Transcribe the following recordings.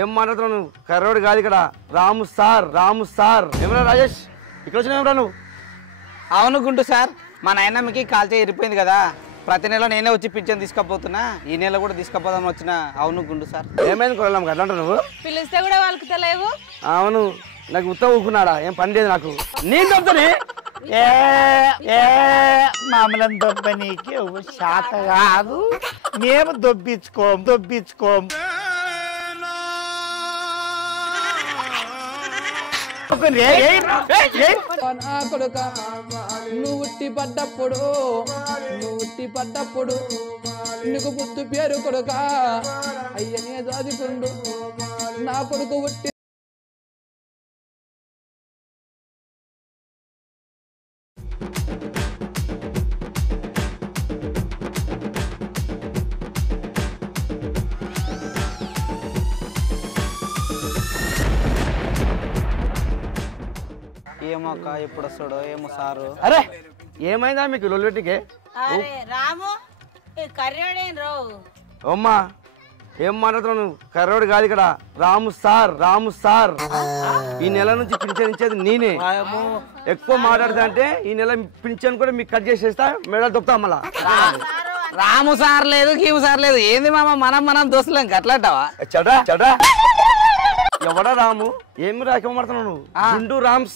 ఏం మాట్లాడుతున్నావు నువ్వు? కర్రోడు కాదు ఇక్కడ, రాము సార్ ఏమన్నా రాజేష్ ఇక్కడ వచ్చినావురా నువ్వు? అవును గుండు సార్, మా నాయనమ్మకి కాల్చే ఇరిపోయింది కదా, ప్రతి నెల నేనే వచ్చి పింఛన్ తీసుకపోతున్నా, ఈ నెల కూడా తీసుకపోదామని వచ్చిన. అవును గుండు సార్. ఏమైంది కొడలాం అట్లా అంటావు నువ్వు? పిలిస్తే కూడా వాళ్ళకి తెలియవు. అవును, నాకు ఉత్త ఊకున్నాడా, ఏం పని లేదు నాకు. నేను చెప్తానే మామూలు దొబ్బ నీకు శాత కాదు, మేము దొబ్బించుకోం నువ్వు ఉట్టి పడ్డప్పుడు నీకు గుర్తు పేరు కొడుక అయ్యనే చదువుకుండు నా కొడుకు ఉట్టి. ఏమో అక్క ఎప్పుడు వస్తాడో ఏమో సారు. అరే ఏమైందా మీకు లొల్లెట్టికే? రాము కర్రోడేం రావు. అమ్మా ఏం మాట్లాడుతున్నావు నువ్వు? కర్రోడు కాదు ఇక్కడ, రాము సార్ ఈ నెల నుంచి పింఛన్ ఇచ్చేది నేనే. ఎక్కువ మాట్లాడుతా అంటే ఈ నెల పింఛన్ కూడా మీకు కట్ చేసేస్తా, మెడలు దొప్పుతా. మళ్ళా రాము సార్ లేదు, గీము సార్ లేదు, ఏంది మామ మనం దోస్తులం అట్లాంటావా? చడా ఎవడా రాము? ఏమి రాకమాడుతున్నావు నువ్వు? గుండు రామ్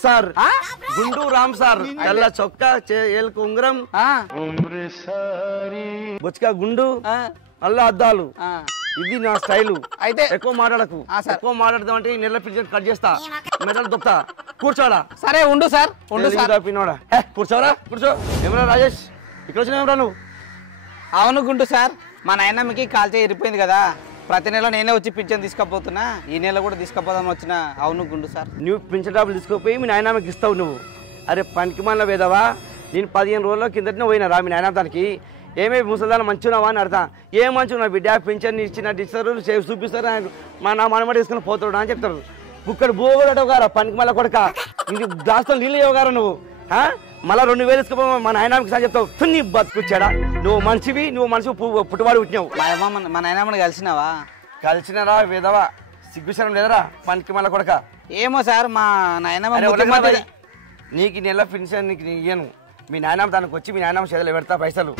సార్ తెల్ల చొక్కా, ఏళ్ళకు ఉంగరం, బొచ్చుక గుండు, అల్లా అద్దాలు, ఇది నా స్టైలు. అయితే ఎక్కువ మాట్లాడకు. ఎక్కువ మాట్లాడదాం అంటే ఈ నెల పింఛన్ కట్ చేస్తా, మెడలు దొప్తా. కూర్చోడా? సరే ఉండు సార్, పిన్నోడా కూర్చో. ఏమన్నా రాజేష్ ఇక్కడ వచ్చినావురా నువ్వు? అవును గుండు సార్, మా నాయనమ్మకి కాల్చే ఇరిపోయింది కదా, ప్రతి నెల నేనే వచ్చి పింఛన్ తీసుకపోతున్నా, ఈ నెల కూడా తీసుకపోదామని వచ్చిన. అవును గుండు సార్. నువ్వు పింఛన్ డబ్బులు తీసుకుపోయి మీ నాయనమ్మకి ఇస్తావు నువ్వు. అరే పనికి మన వేదవా, నేను 15 రోజుల కిందటనే పోయినా రా మీ నాయనమ్మ దానికి. ఏమే ముసలిదాన్ని మంచున్నావా అని అడతా. ఏం మంచున్నా బిడ్డ, పింఛన్ ఇస్తారు చూపిస్తారు, నా మనమడి తీసుకుని పోతాడు అని చెప్తారు. బుక్కడు బోగొడవు గారా పనికి మళ్ళీ కొడక, ఇది దాస్తో నీళ్ళు ఇవ్వగారా నువ్వు. మళ్ళీ 2000 తీసుకుపో మా నాయనమ్మకి సార్ చెప్తావు. నీ బతుకుచ్చాడా, నువ్వు మనిషివి పుట్టువాడు పుట్టినావు. మా నాయనమ్మని కలిసినారా వేదవా, సిగ్గుశరం లేదరా పనికి మళ్ళీ కొడక. ఏమో సార్ మా నాయనమ్మ నీకు నెల పింఛన్ నీకు ఇయ్యను, మీ నాయనమ్మ దానికి వచ్చి మీ నాయనమ్మ చేతిలో పెడతా పైసలు,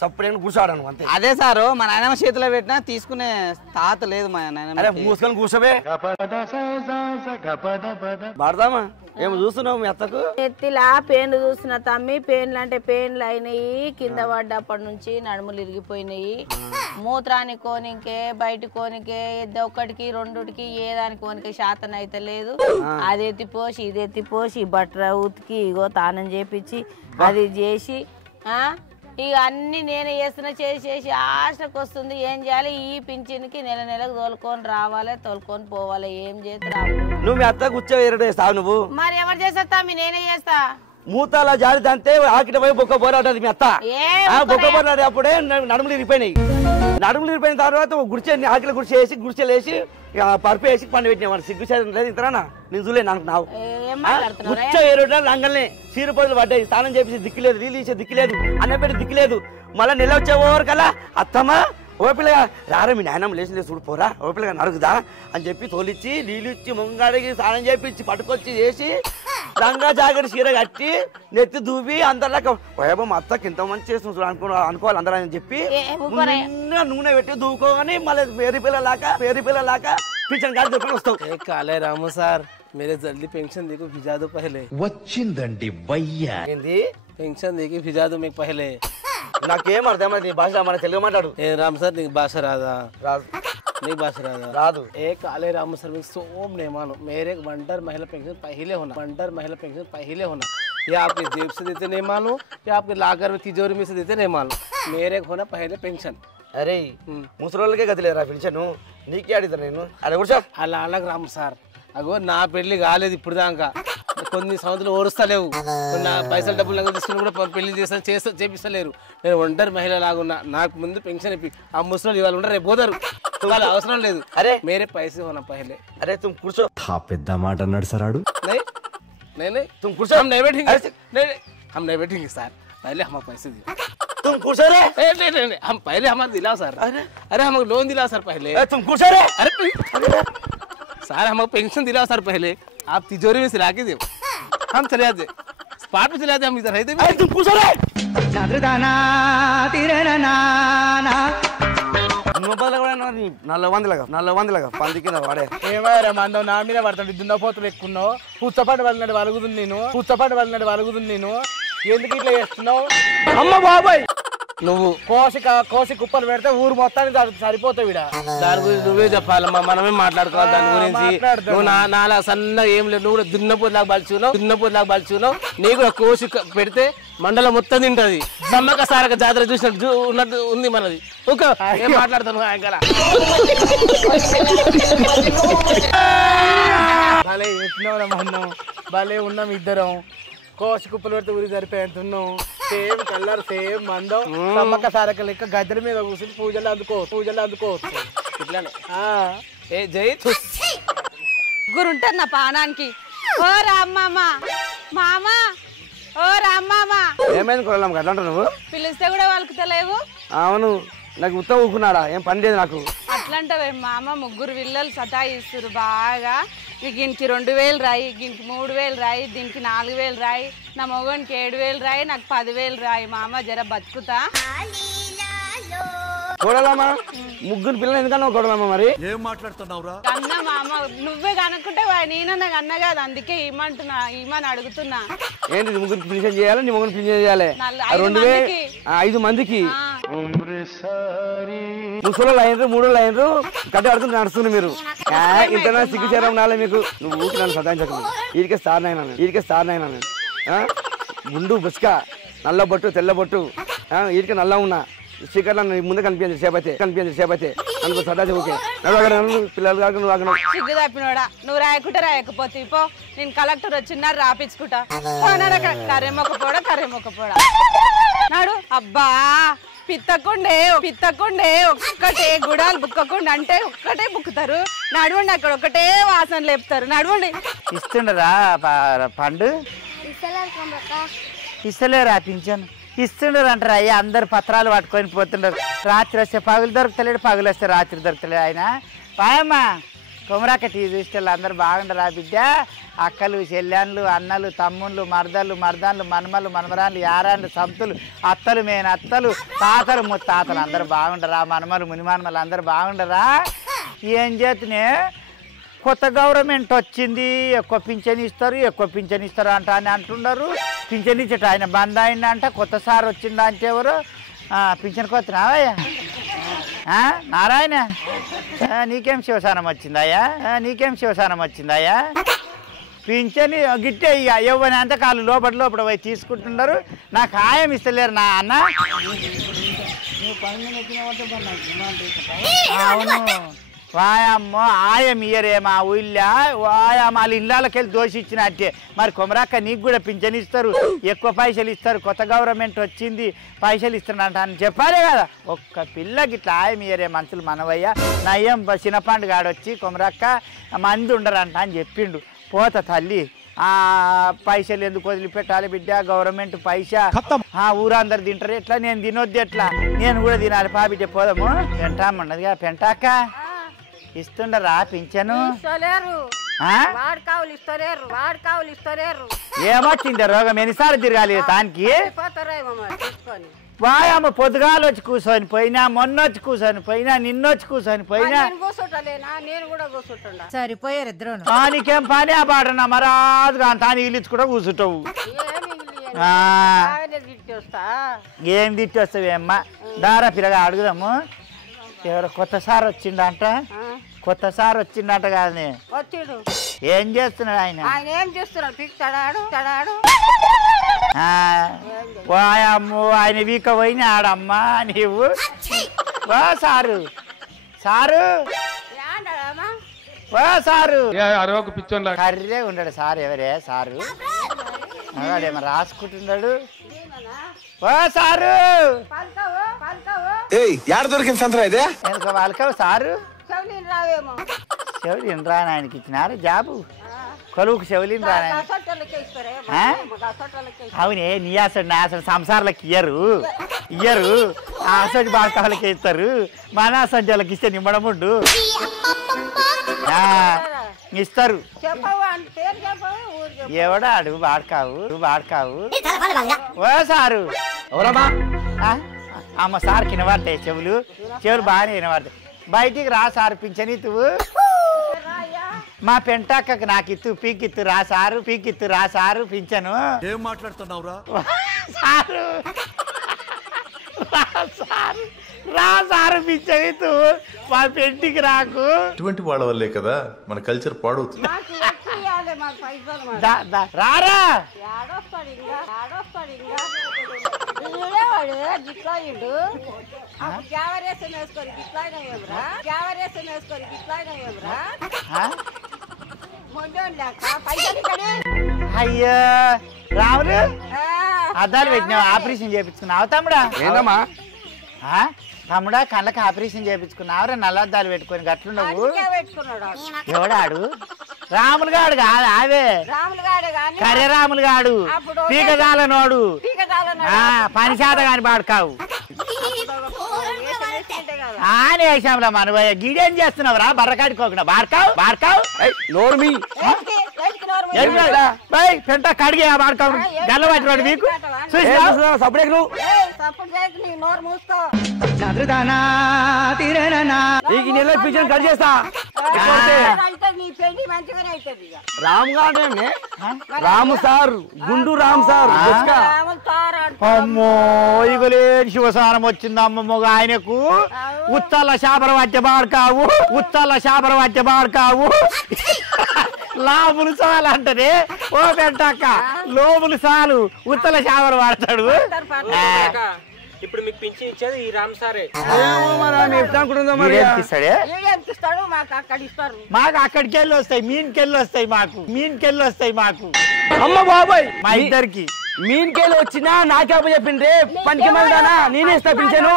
సప్పుడు కూర్చోవడాను అంతే. అదే సారు, మా నాయనమ్మ చేతిలో పెట్టినా తీసుకునే తాత లేదు మా నాయనమ్మ. మూసుకొని కూర్చోబే పడదామా. ఏమో చూస్తున్నావు మీ అత్తకు? ఎత్తిలా పేన్లు చూస్తున్నా తమ్మి, పేన్లు అంటే పేన్లు అయినాయి, కింద పడ్డప్పటి నుంచి నడుములు ఇరిగిపోయినాయి. మూత్రానికి కోనికే, బయట కోనికే, ఒక్కటికి రెండుకి ఏ దానికి కోనికే శాతం అయితే లేదు. అది ఎత్తిపోసి ఇది ఎత్తిపోసి బట్ట ఉతికి ఇగో తానం చేపించి అది చేసి ఇక అన్ని నేనే చేస్తున్నా, చేసి ఆశకు వస్తుంది. ఏం చేయాలి, ఈ పింఛన్కి నెలకు తోలుకొని రావాలి, తోలుకొని పోవాలి, ఏం చేస్తే రావాలి. నువ్వు మీ అత్త కూర్చోవేస్తావు నువ్వు? మరి ఎవరు చేస్తా, నేనే చేస్తా. మూతాల జారి తంతే ఆకిట పోయి బొక్క పోరాటది మీ అత్త. బొక్క పోరాడే అప్పుడే నడుములు ఇరిపోయినాయి. నడుములు ఇరిపోయిన తర్వాత ఆకిల గుడిచేసి పరుపు వేసి పండు పెట్టినా. సిగ్గు లేదు ఇంతనా నేను చూలే నాకు నావు గుచ్చ ఏరుడా రంగల్ని చీరపొడులు పడ్డాయి. స్నానం చేసి దిక్కులేదు, నీళ్ళు ఇచ్చే దిక్కులేదు, అన్నం పెట్టి దిక్కులేదు. మళ్ళీ నెల వచ్చేవారు కల్లా అత్తమ్మా ఓపిల్లగా రారా మీ నాయనమ్మ లేచి చూడు పోరా, ఓపిల్లగా నరుగుదా అని చెప్పి తోలిచ్చి నీళ్ళు ఇచ్చి ముంగాడికి స్నానం చేపించి పట్టుకొచ్చి చేసి రంగా జాకెట్ చీర కట్టి నెత్తి దూవి అందరిలాగా వైభవం అత్తకి ఇంత మంచి చేస్తుంది చూడు అనుకోవాలి అందరూ అని చెప్పి నూనె పెట్టి దూకోని మళ్ళీ పేరు పిల్లలాక పింఛన్ కార్డు దొరికి వస్తావు. కాలే రాము సార్, मेरे जल्दी पेंशन देखो भिजा दो पहले. వచ్చిందండి భయ్యా. ఏంది पेंशन देखी भिजा दो మీకు पहले. నాకేం అర్థమైంది భాష, మన తెలుగు మాట్లాడు. ఏ రామ్ సార్ నీకు భాష రాదా? రాదు. नहीं भाष राधा राधु एक काले राम सर सोम नहीं मानो मेरे वंडर महिला पेंशन पहले होना या आपके जेब से देते नहीं मानो या आपके लाकर में तिजोरी में से देते नहीं मानो मेरे होना पहले पेंशन. अरे मुसलोళ్ళకే గతిలేరా పెన్షన్ నీకే అడిగితే నేను అరే కూర్చో. అలా అలాగ రామ్ సార్ అగో నా పెళ్లి కాలేదు ఇప్పుడు దాకా, కొన్ని సంవత్సరాలు ఓరుస్తలేవు, నా పైసలు డబ్బులు లంగా తీసుకుని కూడా పెళ్లి చేపిస్తలేరు. నేను ఒంటరి మహిళ లాగున్నా, నాకు ముందు పెన్షన్ ఇప్పి ఆ ముసలి వాళ్ళు ఉండరు, రేపు పోతారు, వాళ్ళు అవసరం లేదు. అరే మేరే పైసే హోనా పహలే. అరే తుమ్ కూర్చో. పెద్ద మాట అన్నాడు సార్ ఆడు. नहीं तुम कुर्सी हम नहीं बैठेंगे, नहीं हम नहीं बैठेंगे सर, पहले हमारे पैसे दिलाओ. तुम कुर्सी रे. नहीं हम पहले हमारे दिलाओ सर. अरे हमको लोन दिलाओ सर पहले. तुम कुर्सी रे. अरे अरे हमको पेंशन दिला सर पहले आप तिजोरी में से लाके दो हम चले जाते स्पॉट पे चले जाते हम इधर रहते भी तुम पूछो रे నల్ల వందలుగా పంది కింద వాడే ఏమైనా మందం నా మీద పడతాడు దున్నపోతులు ఎక్కున్నావు పుచ్చపండు వదిలినట్టు వలుగుతుంది నేను ఎందుకు ఇట్లా చేస్తున్నావు అమ్మ బాబాయ్ నువ్వు కోసి కుప్పలు పెడితే ఊరు మొత్తానికి సరిపోతావు ఇడ దాని గురించి నువ్వే చెప్పాలమ్మా మనమే మాట్లాడుకోవాలి దాని గురించి నువ్వు నాలా సన్నగా ఏం లేదు నువ్వు కూడా దున్నపోతులాగా బలిచున్నావు నీకు కూడా కోసి పెడితే మండలం మొత్తం తింటది సమ్మక సారక జాతర చూసినట్టు ఉన్నట్టు ఉంది మనది ఓకే ఏం మాట్లాడతాను ఇంకా భలే చెప్పినవరా మందం భలే ఉన్నాం ఇద్దరం కోసి కుప్పలు పెడితే ఊరికి సరిపోయేంత ఉన్నాం సేమ్ కలర్ సేమ్ మందం సమ్మక్క సారక లెక్క గద్దెల మీద కూర్చుని పూజలు అందుకోవచ్చు ఇట్లానే ఏ జై గురుంటారు నా పానానికి ఓ రామ్మామ మామ ఓ రామ్మామ ఏమైంది కొడలాం అట్లా అంటారు నువ్వు పిలిస్తే కూడా వాళ్ళకి తెలియవు అవును నాకు ఉత్తమ ఊకున్నాడా ఏం పని లేదు నాకు అట్లంటవే మామ ముగ్గురు పిల్లలు సతాయిస్తురు బాగా దీనికి 2000 రాయి దీనికి 3000 రాయి దీనికి 4000 రాయి నా మొగనికి 7000 రాయి నాకు 10,000 రాయి మామ జర బతుకుతా కొడలామా ముగ్గురు పిల్లలు ఎందుకన్నా కొడలామా మరి ఏం మాట్లాడుతున్నావురా అన్న మామ నువ్వే కనుక్కుంటే నేనన్నా అన్న కాదు అందుకే ఈమని అడుగుతున్నా ఏంటి ముగ్గురు ఫినిషన్ చేయాలి నీ ముగ్గురు ఫినిషన్ చేయాలి 5 మందికి ముసలోళ్ళు అయినరు 3 అయినరు కట్టి అడుగుతూ నడుస్తుంది మీరు ఇంతనా సిగ్గు చేరం నాలే మీకు నువ్వు ఊరికి నన్ను సదాయించకు వీడికే స్టార్ అయినా గుండు బుస్క నల్ల బొట్టు తెల్ల బొట్టు వీడికి నల్ల ఉన్నా చీకట్లో ముందే కనిపించింది సేపైతే నన్ను సదా ఊకే పిల్లలు కాక నువ్వు ఆగను సిగ్గు తప్పినోడా నువ్వు రాయకపోతే పో నేను కలెక్టర్ వచ్చిన్నారు రాపించుకుంటా కర్రెమ్మకపోడా నాడు అబ్బా పిత్తకుండే ఒక్కటే గుడాలు బుక్కకుండా అంటే ఒక్కటే బుక్కుతారు నడవండి అక్కడ ఒకటే వాసన లేపుతారు నడవండి ఇస్తుండరా పండు ఇస్తలేరా పింఛను ఇస్తుండరు అంటారు అయ్యా అందరు పత్రాలు పట్టుకొని పోతుండరు రాత్రి వస్తే పగులు దొరుకుతలేడు పగులు వస్తే రాత్రి దొరుకుతలేడు ఆయన పాయమ్మా కొమరాక టీ చూస్తే అందరు బాగుండరా బిడ్డ అక్కలు చెల్లెన్లు అన్నలు తమ్ముళ్ళు మరదళ్ళు మనమలు మనమరాళ్ళు యారాళ్ళు సంతులు అత్తలు మేనత్తలు తాతలు ముత్తాతలు అందరు బాగుండరా మనమలు మునిమనమలు అందరు బాగుండరా ఏం చేతనే కొత్త గవర్నమెంట్ వచ్చింది ఎక్కువ పింఛన్ ఇస్తారు అంట అని అంటున్నారు పింఛన్ ఇచ్చేట ఆయన బంద్ అయిందంట కొత్త సార్ వచ్చిందా అంటే ఎవరు పింఛన్ కొత్తనావయ్యా నారాయణ నీకేం శివసానం వచ్చిందయ్యా పింఛన్ గిట్టే ఇక ఇవ్వని అంతకాలు లోపల పోయి తీసుకుంటున్నారు నాకు ఆయం ఇస్తలేరు నా అన్న అవును వాయమ్మో ఆయం ఇయ్యరే మా ఊళ్ళో వాయమ్మ వాళ్ళ ఇళ్ళకెళ్ళి దోషిచ్చినట్టే మరి కొమరాక్క నీకు కూడా పింఛన్ ఇస్తారు ఎక్కువ పైసలు ఇస్తారు కొత్త గవర్నమెంట్ వచ్చింది పైసలు ఇస్తారంట అని చెప్పారే కదా ఒక్క పిల్లకి ఇట్లా ఆయం ఇయ్యరే మనుషులు మనవయ్య నయ్యం చిన్నపండు గాడొచ్చి కొమరాక్క మంది ఉండరంట అని చెప్పిండు పోత తల్లి పైసలు ఎందుకు వదిలిపెట్టాలి బిడ్డ గవర్నమెంట్ పైసా ఊరందరు తింటారు ఎట్లా నేను తినొద్దు ఎట్లా నేను కూడా తినాలి పా బిడ్డ పోదాము పెంటామన్నదిగా పెంటాక ఇస్తుండరా పింఛను ఏమొచ్చింది రోగం ఎన్నిసార్లు తిరగాలి దానికి వాయమ్మ పొద్దుగాలు వచ్చి కూర్చొని పోయినా మొన్న వచ్చి కూర్చొని పోయినా నిన్నొచ్చి కూర్చొని పోయినా సరిపోయారు ఇద్దరు నీకేం పని ఆ పాటనా మరాదుగా తాను ఇల్లిచ్చి కూడా కూర్చుంటావు ఏం తిట్టి వస్తావేమ్మా దారా పిల్లగా అడుగుదాము ఎవరో కొత్త సార్ వచ్చిండంట కాదు ఏం చేస్తున్నాడు ఆయన వాయమ్మో ఆయన వీక పోయిన ఆడమ్మా నీవు వా సారు కర్రే ఉన్నాడు సారు ఎవరే సారు ఏమో రాసుకుంటున్నాడు ఓ సారు దొరికింది సంతరా ఇదే వాళ్ళకవు సారు చెవులిని రాని ఆయనకి ఇచ్చినారు జాబు కొలువుకు చెవులిని రాని అవునే నీ అసలు నా అసలు సంసారాలకు ఇయ్యరు ఆ అసలు బాడకాళ్ళకి ఇస్తారు మన అసలు వాళ్ళకి ఇస్తే నిమ్మడముండు ఇస్తారు. చెప్పవు అంటే పేరు చెప్పవు ఊరు చెప్పు. ఎవడాడు వాడకావు ఓ సారు ఎవరమ్మా అమ్మ సార్ వినబడతాయి చెవులు బాగానే వినబడతాయి. బయటికి రా సారు పింఛని నువ్వు మా పెంటాక్కకి నాకు ఇత్తు పీకిత్తు రా సారు పింఛను. ఏం మాట్లాడుతున్నావురా సారు రా సారు పింఛని నువ్వు మా పెంటికి రాకు. ఇటువంటి వాళ్ళ వల్లే కదా మన కల్చర్ పాడవుతుంది. మాకు ఎక్కువ ఇవ్వాలి, మాకు పైసలు మరి. రారా ఏడొస్తాడు ఇంకా ఈడేవాడు గిట్లాయిండు. అప్పుడు క్యావరేసం వేసుకొని గిట్లాయినా ఏమరా మొండోని లేక పైసలు ఇక్కడే. అయ్యో రాములు అద్దాలు పెట్టినావు ఆపరేషన్ చేయించుకున్నావు తమ్ముడా? ఏందమ్మా తమ్ముడా కళ్ళకి ఆపరేషన్ చేయించుకున్నావురా నల్లద్దాలు పెట్టుకొని గట్లున్నావు. పెట్టుకున్నాడు ఎవడాడు? రాములు గాడు కాదు అవే రాములు గాడు కానీ కర్రె రాములు గాడు పీకజాల నోడు పని శాత కాని పాడుకావు అని వేసాంలా మనవయ్య గీడేం చేస్తున్నావు రా బర్రకాడుకోకుండా బార్కావు నోర్మి పెంట కడిగి బాడుకావు గల్లబట్టి మీకు సపరేట్ నువ్వు నోరు మూసుకో. ఈ నెల పిక్చర్ కట్ చేస్తా. నీ పెళ్లి మంచిగానే అవుతుంది ఇక. రామ్ గారు రాము సార్ గుండు రామ్ సార్ రాములు తారా అమ్మో ఇగలేని శివసారం వచ్చింది అమ్మమ్మ ఆయనకు. ఉత్తల శాపర వచ్చే బాడుకావు లాభులు చాలు అంటది ఓ పెంటక్క లోబులు చాలు ఉత్తల శాపర వాడతాడు. ఇప్పుడు మీకు పింఛన్ ఇచ్చేది ఈ రామ్ సారే. ఇస్తాడు మాకు అక్కడ ఇస్తారు. మాకు అక్కడికి వెళ్ళి వస్తాయి మీన్కెళ్ళి వస్తాయి మాకు అమ్మ బాబాయ్ మా ఇద్దరికి. మీన్కెళ్ళి వచ్చినా నాకే చెప్పిండ్రే పనికి మళ్ళానా నేనే ఇస్తా పిలిచాను.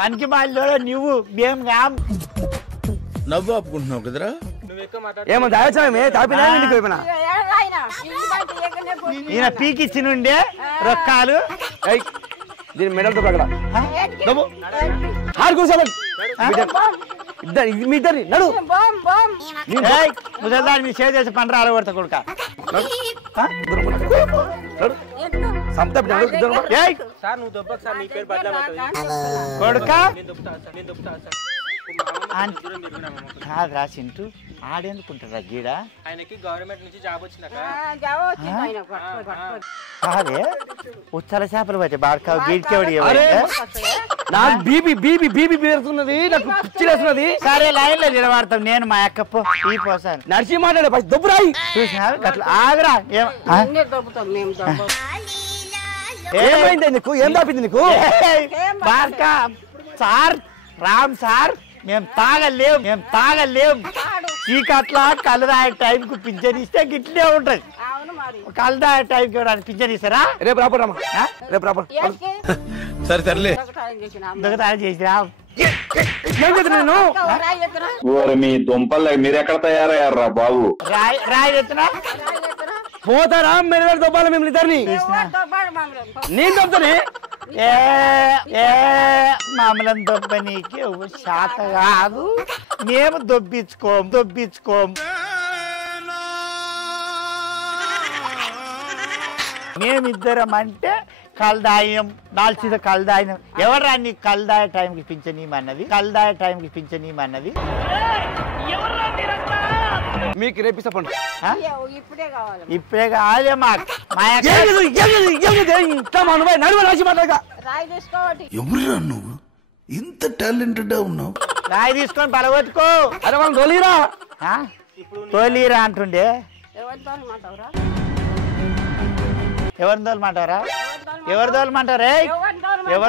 పనికి మాలిలో నువ్వు మేము నవ్వు ఆపుకుంటున్నావు కదరా. ఏమో దాచామే తాపినా నిండిపోయినా ఈయన పీకిచ్చి నుండే రొక్కాలు దీని మెడల్తో అక్కడ హార్ కూర్చోబెట్టి మీ ఇద్దరిని నడు ముసల్దాన్ని మీరు సేవ్ చేసి పని రాలి కొడతా కొడుక సార్ నువ్వు దొబ్బకు సార్ నీ పేరు బదలామవుతుంది. కొడుక నేను దొబ్బుతా సార్. కాదురా చింటూ ఆడేందుకుంటారా గీడ ఆయనకి గవర్నమెంట్ నుంచి జాబ్ వచ్చినాక కాదే ఉచ్చల చేపలు పట్టే బాడుకావు గీడ్కేవాడు నాకు బీబీ పెడుతున్నది నాకు పిచ్చిలేస్తున్నది. సరే లైన్ లో నిలబడతాం నేను మా అక్క ఈ పోసాను నడిచి మాట్లాడే దొబ్బురాయి చూసినా అట్లా ఆగరా ఏమైంది నీకు ఏం దాపింది నీకు బాడుకా సార్ రామ్ సార్ మేము తాగలేం చీకట్లా కళ్ళు తాగే టైంకు పింఛన్ ఇస్తే గిట్లే ఉంటది. కళ్ళు తాగే టైంకి ఎవరైనా పింఛన్ ఇస్తారా? రేపు రాపడమ్మా రేపు రాపడు సరే తరలే దొంగతనం చేసినా నేను మీ దుంపలు మీరెక్కడ తయారయ్యారా బాబు? రాయి ఎత్తునా పోతారా మెరుగు దొబ్బాలి మిమ్మల్ని ఇద్దరిని నేను దొబ్బని మామూలం దొబ్బ నీకు శాత కాదు మేము దొబ్బించుకోం మేమిద్దరం అంటే కల్దాయం నాల్చిద కల్దాయం ఎవరా నీకు కల్దాయ టైంకి పింఛనీమన్నది మీకు రేపిస్తా పండు ఇప్పుడే కావాలి. కావాలి మాకు నడువ రాసి మాట్లాడక రాయి తీసుకోవటి ఎవరురా నువ్వు ఇంత టాలెంటెడ్ ఉన్నావు? రాయి తీసుకొని పలగొట్టుకో. అరే వాళ్ళు తోలీరా అంటుండే ఎవరితో మాట్లాడరా ఎవరి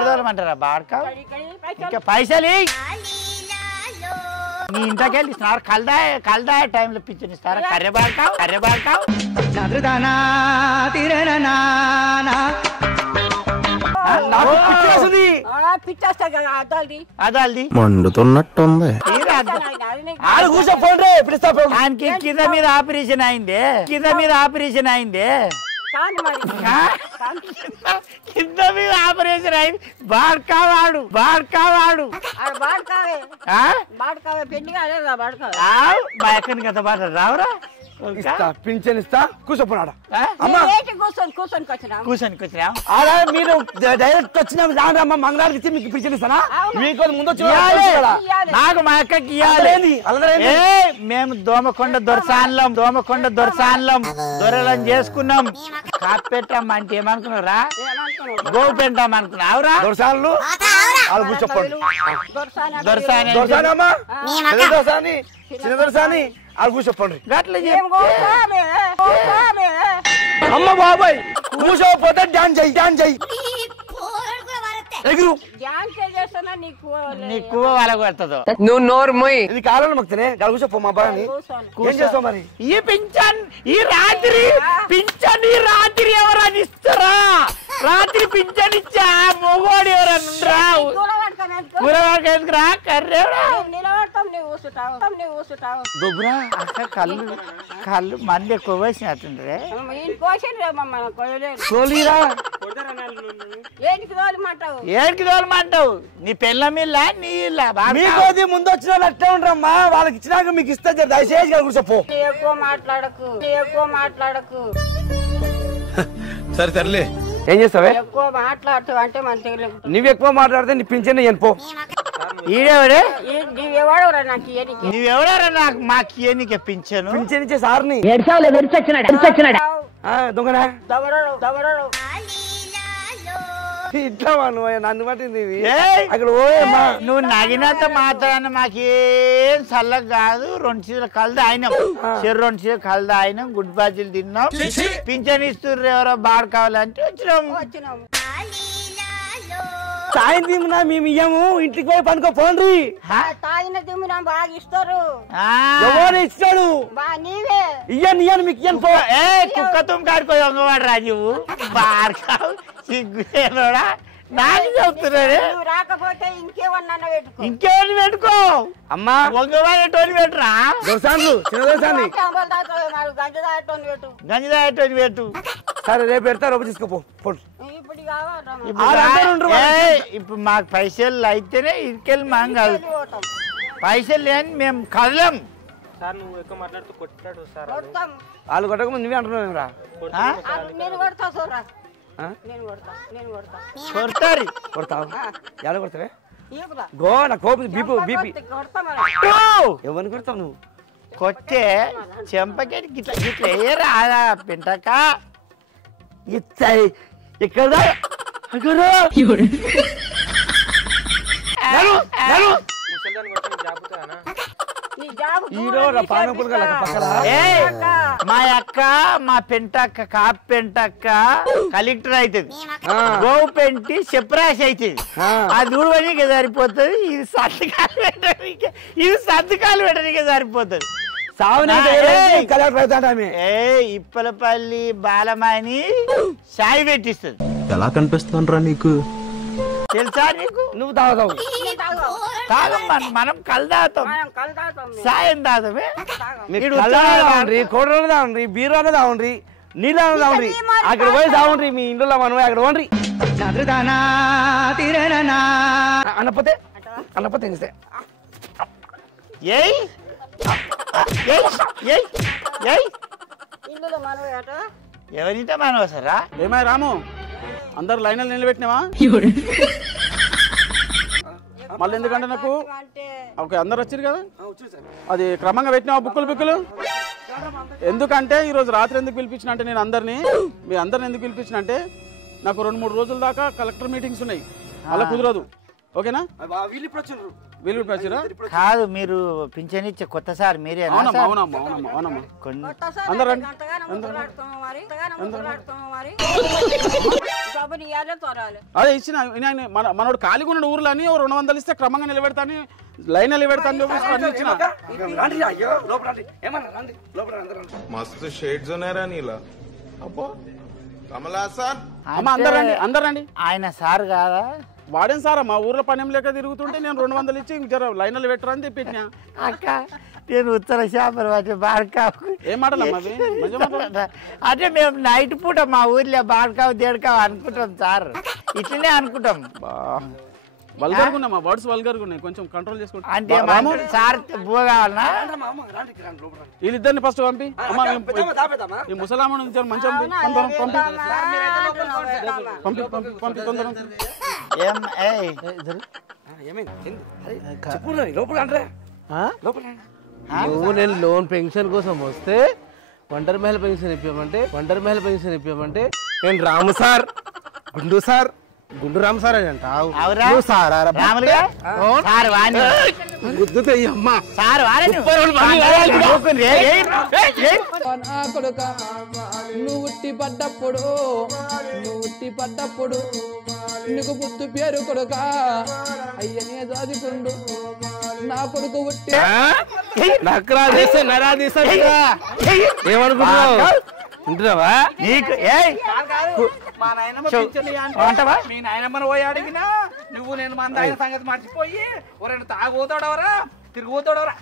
తోలమంటారా బాడకా ఇంకా పైసలు నీ ఇంతకెళ్ళి ఇస్తున్నారు కల్దాయ టైంలో పింఛన్ ఇస్తారా? కర్రె బాడకావు అదాల్ది మండుతున్నట్టుంది. ఆయనకి కింద మీద ఆపరేషన్ అయిందే కింద మీద ఆపరేషన్ అయింది. బాడ్కావాడు మా ఎక్కడికి ఎంత మాట రావురా పింఛన్ ఇస్తా కూర్చోపోనాడా కూర్చొని కూర్చున్నా మీరు డైరెక్ట్ వచ్చిన రామ్మ మంగళవారికి ఇచ్చి మీకు పింఛన్ ఇస్తానా మీకు ముందు నాకు మా అక్కకి ఇవ్వాలి. మేము దోమకొండ దొరసాన్లం దొరలం చేసుకున్నాం. కాపెట్టాం అంటే ఏమనుకున్నారా? గోవు పెంటాం అనుకున్నావురా? దొరసాన్లు కూర్చోపోండి. చిన్న దొరసాని అది కూర్చోపోండి. అమ్మ బాబాయ్ కూర్చోపోతే డాన్స్ చెయ్యి ఎగురు నీకు వాళ్ళ కొడుతుందో నువ్వు నోరు మొయ్. ఇది కాలంలో మక్తనే కూర్చోపో మా బాని. ఏం చేస్తావు మరి? ఈ పింఛన్ ఈ రాత్రి ఎవరని ఇస్తారా? రాత్రి పింఛన్ ఇచ్చా మొగోడు ఎవరన్నా ఎందుకురా కర్రేవరా దుబ్రా అక్క కళ్ళు మంది ఎక్కువ వేసినట్టుండ్రే. ఏడికి తోలమంటావు? నీ పెళ్ళ మిల్ల నీ ఇల్లా? మీకోది ముందు వచ్చిన వాళ్ళు అట్టే ఉండరమ్మా. వాళ్ళకి ఇచ్చినాక మీకు ఇస్తా దయచేసి కూర్చోపో. ఎక్కువ మాట్లాడకు సరే సర్లే. ఏం చేస్తావే? ఎక్కువ మాట్లాడుతావు అంటే మంచిగా నువ్వు ఎక్కువ మాట్లాడితే నీ పింఛన్ ఎనుపో. ఈడెవడే? నువ్వెవడరా నాకు మాకు ఇయ్యనికే పింఛను? పింఛన్ ఇచ్చే సార్ని దొంగనా ఇట్లా నన్ను పట్టింది అక్కడ ఓయమ్మా. నువ్వు నగినంత మాత్రాన మాకేం చల్లగా కాదు. 2 చీరలు కలదా అయినాం, 2 చీరలు కలదా అయినాం, గుడ్ బాజీలు తిన్నాం. పింఛన్ ఇస్తుర్రు ఎవరో బాడు కావాలంటే వచ్చినాం. సాయం తిమ్మినా మేము ఇయ్యము. ఇంటికి పోయి పనుకో పోండి. తాగిన తిమ్మినా బాగా ఇస్తారు. ఎవరు ఇస్తాడు? నీవే ఇయ్యను మీకు ఇయ్యను పో. కుక్క తుమ్కాడుకో దొంగవాడు రా నువ్వు. బార్కావు సిగ్గుడా నాకు చెప్తున్నారే. రాకపోతే ఇంకేమని పెట్టుకో అమ్మా. వంగవాడేటోని పెట్టురా. దొరసాన్లు చిన్న దొరసాన్ని గంజి తాగేటోని పెట్టు. సరే రేపు పెడతా. రేపు తీసుకోపో. ఇప్పుడు మాకు పైసలు అయితేనే ఇంటికెళ్ళి మనం కాదు. పైసలు లేని మేము కదలం. వాళ్ళు కొట్టకముందు నువ్వే అంటున్నావు రా. కొడతారు. కొడతావు ఎలా కొడతావే? గో నా కోపం బీపీ ఎవరిని కొడతావు నువ్వు? కొట్టే చెంపకెళ్ళి గిట్లా గిట్లా ఏ రాదా పింటక ఇక్కడ మా అక్క మా పెంటక్క కాపు పెంటక్క కలెక్టర్ అవుతుంది. గోవు పెంటి చెప్రాసి అవుతుంది. ఆ దూడవనికి సరిపోతుంది. ఇది సంతకాలు పెట్టడానికి సరిపోతుంది. ఇప్పలపల్లి బాలమాని సాయి పెట్టిస్తుంది. ఎలా కనిపిస్తుండ్రా నీకు? తెలుసా నీకు? నువ్వు తాగుతావు. మనం కళ్ళు తాగుతాం, సాయం తాగుతామే. కోడలు తావండి, బీరువాలో తావండి, నీళ్ళు తావండి. అక్కడ పోయి తావండి. మీ ఇంట్లో మనం అక్కడ పోండి. అన్నపోతే తినేస్తే ఎవరింటే మనం వస్తారా? ఏమై రాము, అందరు లైన్లు నిలబెట్టినావా? మళ్ళీ ఎందుకంటే నాకు ఓకే అందరు వచ్చారు కదా, అది క్రమంగా పెట్టినావా బుక్కులు? ఎందుకంటే ఈరోజు రాత్రి ఎందుకు పిలిపించిన అంటే నేను మీ అందరిని ఎందుకు పిలిపించిన అంటే నాకు 2-3 రోజుల దాకా కలెక్టర్ మీటింగ్స్ ఉన్నాయి. అలా కుదరదు. ఓకేనా? వీళ్ళు వచ్చారా? కాదు, మీరు పింఛన్ ఇచ్చే కొత్త సార్ మీరే? అవునమ్మా. అందరూ అదే ఇచ్చిన మనోడు ఖాళీగా ఉన్న ఊర్లో అని 200 ఇస్తే క్రమంగా నిలబెడతాను, లైన్ నిలబెడతాను. మస్తు షేడ్స్ ఉన్నారా నీలా? అబ్బో కమలాసన్. అమ్మ అందరండి. ఆయన సార్ కాదా? వాడేం సారా, మా ఊర్లో పని లేక తిరుగుతుంటే నేను 200 ఇచ్చి జర లైన్లు పెట్టరా అని తెప్పించా. అక్క నేను ఉత్తర చేపలు పట్టి బాడకావు ఏం మాటలమ్మా అవి? మంచిగా మాట్లాడు. అంటే మేము నైట్ పూట మా ఊర్లో బాడకావు దేడకావు అనుకుంటాం సార్, ఇట్లనే అనుకుంటాం. వల్గర్గా ఉన్నామా, వర్డ్స్ వల్గర్గా ఉన్నాయి, కొంచెం కంట్రోల్ చేసుకోండి. అంటే సార్ బువ కావాలనా? వీళ్ళిద్దరిని ఫస్ట్ పంపి. అమ్మా ఈ ముసలామను మంచిగా పంపి తొందర. నువ్వు నేను లోన్ పెన్షన్ కోసం వస్తే ఒంటరి మహిళ పెన్షన్ ఇప్పామంటే నేను రాము సార్, గుండు సార్, గుండు రాము సార్ అని అంటావు. నువ్వు ఉట్టి పడ్డప్పుడు నీకు బుద్ధి పేరు కొడుక అయ్యనే చదువుకుండు నా కొడుకు ఉట్టి ఏమనుకుంటున్నావు? ఉంటున్నావా? నీకు మా నాయనమ్మ మీ నాయనమ్మను పోయి అడిగినా నువ్వు నేను మన ఆయన సంగతి మర్చిపోయి ఒరేడు తాగుతాడవరా తిరుగుతాడవరా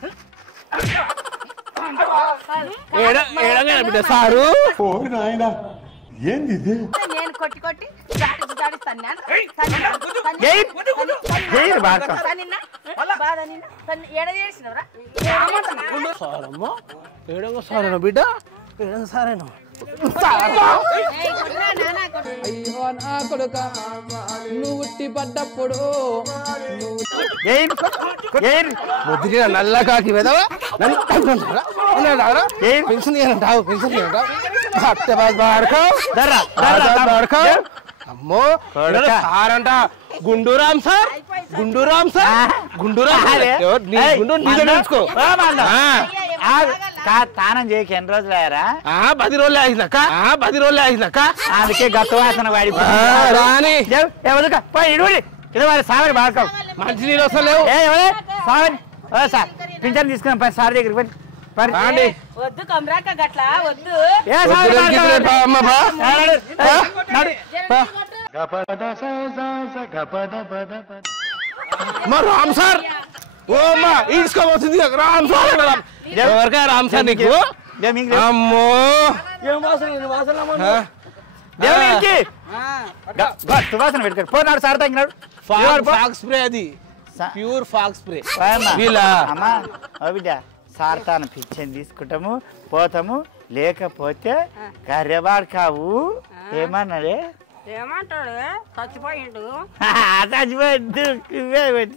సారు నేను కొట్టి కొట్టి బిడ్డ సారేనా అయ్యో నా కొడుక నువ్వు ఉట్టి పడ్డప్పుడు నల్ల కాకి వెదవా పెన్షన్ ఇవ్వనంటావు, పెన్షన్ అమ్మో సారంట గుండూరామ్ సార్, గుండూరామ్ సార్, గుండూరామ్కో తానం చేయక ఎన్ని రోజులు అయ్యారా? 10 రోజులు అయిందక్క. అందుకే గత వాసన వాడి సాగరి బాడకావు మంచి నీళ్ళు వస్తలేవు. సార్ పింఛన్ తీసుకున్నాం పని సార్ దగ్గరికి వద్దు కమరాక గట్లా వద్దు. రామ్ సార్ ఓమ్మా ఈసుకోబోతుంది రామ్ సార్. ఎవరికా రామ్ సార్ నీకు? అమ్మో సువాసన పెట్టుకోండి పోనాడు సార్ తగ్గినాడు. ఫాగ్ స్ప్రే, అది ప్యూర్ ఫాగ్ స్ప్రే. అమ్మా బిడ్డ సార్ తాను పిచ్చని తీసుకుంటాము పోతాము, లేకపోతే కర్రెబాడు కావు ఏమన్నాడే? ఏమంటాడు? చచ్చిపోయిండు. చచ్చిపోయింది పెట్టి